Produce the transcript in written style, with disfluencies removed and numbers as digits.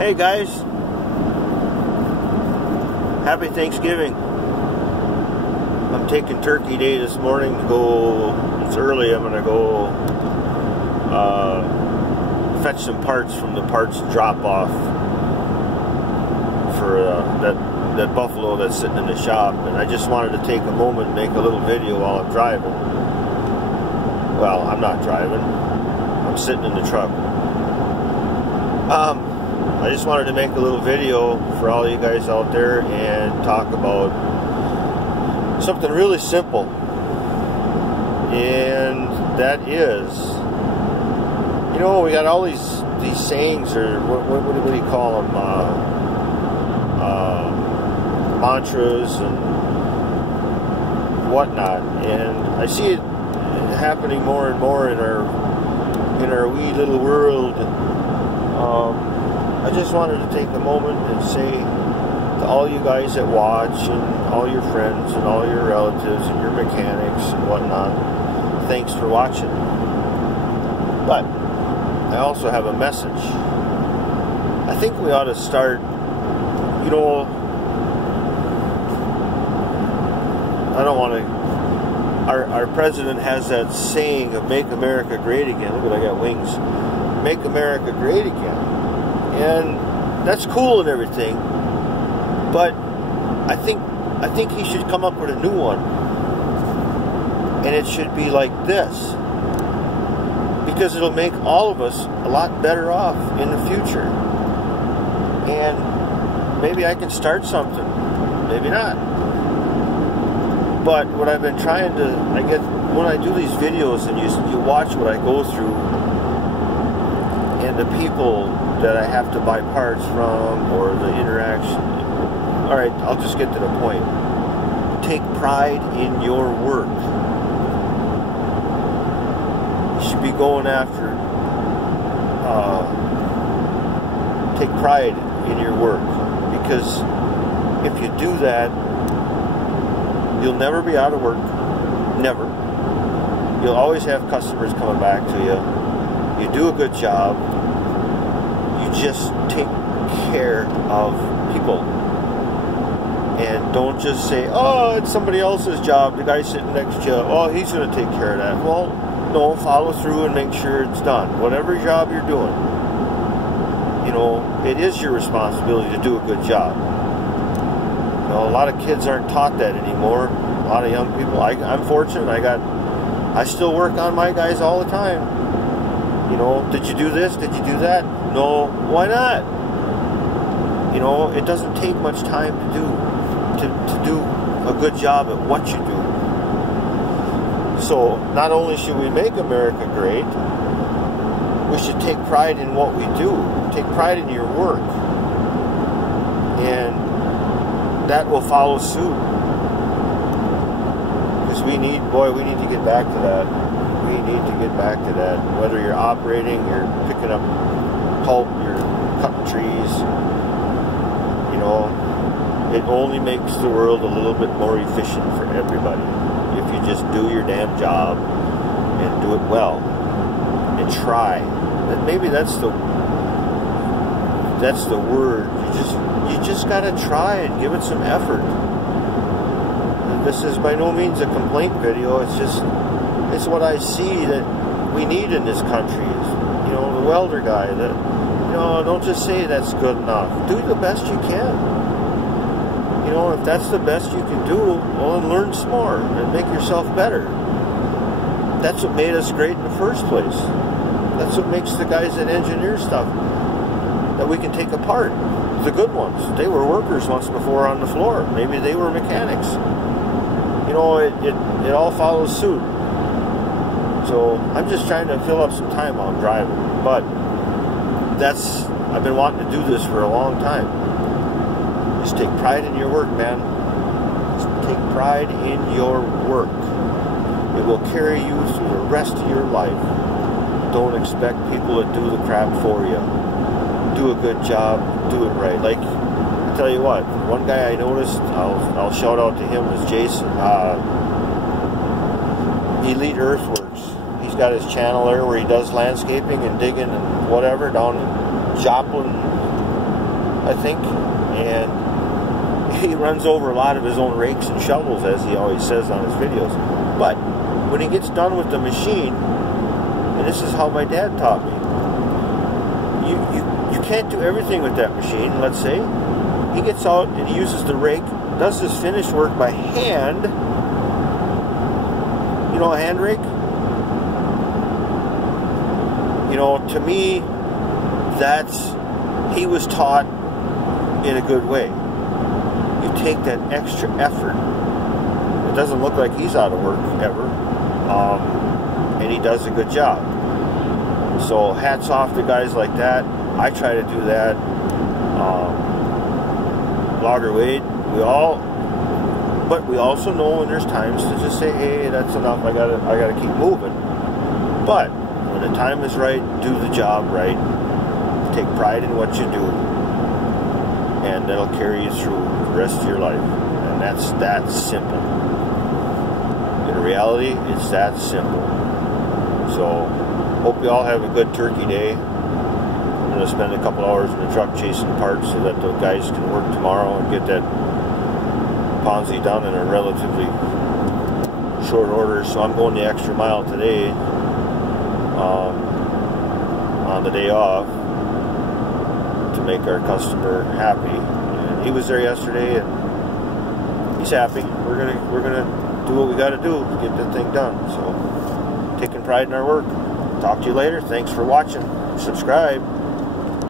Hey guys, happy Thanksgiving. I'm taking Turkey Day this morning to go, it's early, I'm going to go fetch some parts from the parts drop-off for that buffalo that's sitting in the shop, and I just wanted to take a moment and make a little video while I'm driving. Well, I'm not driving, I'm sitting in the truck. I just wanted to make a little video for all you guys out there and talk about something really simple, and that is, you know, we got all these sayings, or what do you call them, mantras and whatnot, and I see it happening more and more in our wee little world. I just wanted to take a moment and say to all you guys that watch, and all your friends and all your relatives and your mechanics and whatnot, thanks for watching. But I also have a message. I think we ought to start, you know, I don't want to, our president has that saying of make America great again. Look, I got wings. Make America great again. And that's cool and everything, but I think he should come up with a new one, and it should be like this, because it'll make all of us a lot better off in the future. And maybe I can start something, maybe not. But what I've been trying to, when I do these videos and you watch what I go through and the people that I have to buy parts from, or the interaction. Alright, I'll just get to the point. Take pride in your work. You should be going after, take pride in your work. Because if you do that, you'll never be out of work. Never. You'll always have customers coming back to you. You do a good job. Just take care of people, and don't just say, oh, it's somebody else's job, the guy sitting next to you, oh, he's going to take care of that. Well, no, follow through and make sure it's done. Whatever job you're doing, you know, it is your responsibility to do a good job. You know, a lot of kids aren't taught that anymore. A lot of young people, I'm fortunate, I still work on my guys all the time. You know, did you do this? Did you do that? No, why not? You know, it doesn't take much time to do a good job at what you do. So, not only should we make America great, we should take pride in what we do. Take pride in your work. And that will follow suit. Because we need to get back to that. We need to get back to that. Whether you're operating, you're picking up pulp, you're cutting trees, you know, it only makes the world a little bit more efficient for everybody if you just do your damn job and do it well and try. And maybe that's the word. You just gotta try and give it some effort. And this is by no means a complaint video. It's what I see that we need in this country. You know, the welder guy, you know, don't just say that's good enough. Do the best you can. You know, if that's the best you can do, well, then learn some more and make yourself better. That's what made us great in the first place. That's what makes the guys that engineer stuff that we can take apart. The good ones. They were workers once before on the floor. Maybe they were mechanics. You know, it all follows suit. So I'm just trying to fill up some time while I'm driving. But I've been wanting to do this for a long time. Just take pride in your work, man. Just take pride in your work. It will carry you through the rest of your life. Don't expect people to do the crap for you. Do a good job. Do it right. Like, I tell you what, one guy I noticed, I'll shout out to him, is Jason. Elite Earthworks. He's got his channel there where he does landscaping and digging and whatever down in Joplin, I think, and he runs over a lot of his own rakes and shovels, as he always says on his videos. But when he gets done with the machine, and this is how my dad taught me, you can't do everything with that machine. Let's say he gets out and he uses the rake, does his finished work by hand. You know, a hand rake? You know, to me, he was taught in a good way. You take that extra effort. It doesn't look like he's out of work ever. And he does a good job. So hats off to guys like that. I try to do that. Logger Wade, but we also know when there's times to just say, hey, that's enough, I gotta keep moving. But when the time is right, do the job right. Take pride in what you do, and that'll carry you through the rest of your life. And that's that simple. In reality, it's that simple. So, hope you all have a good Turkey Day. I'm going to spend a couple hours in the truck chasing parts so that the guys can work tomorrow and get that Ponzi done in a relatively short order. So I'm going the extra mile today on the day off to make our customer happy. And he was there yesterday, and he's happy. We're gonna do what we got to do to get the thing done. So, taking pride in our work. Talk to you later. Thanks for watching. Subscribe.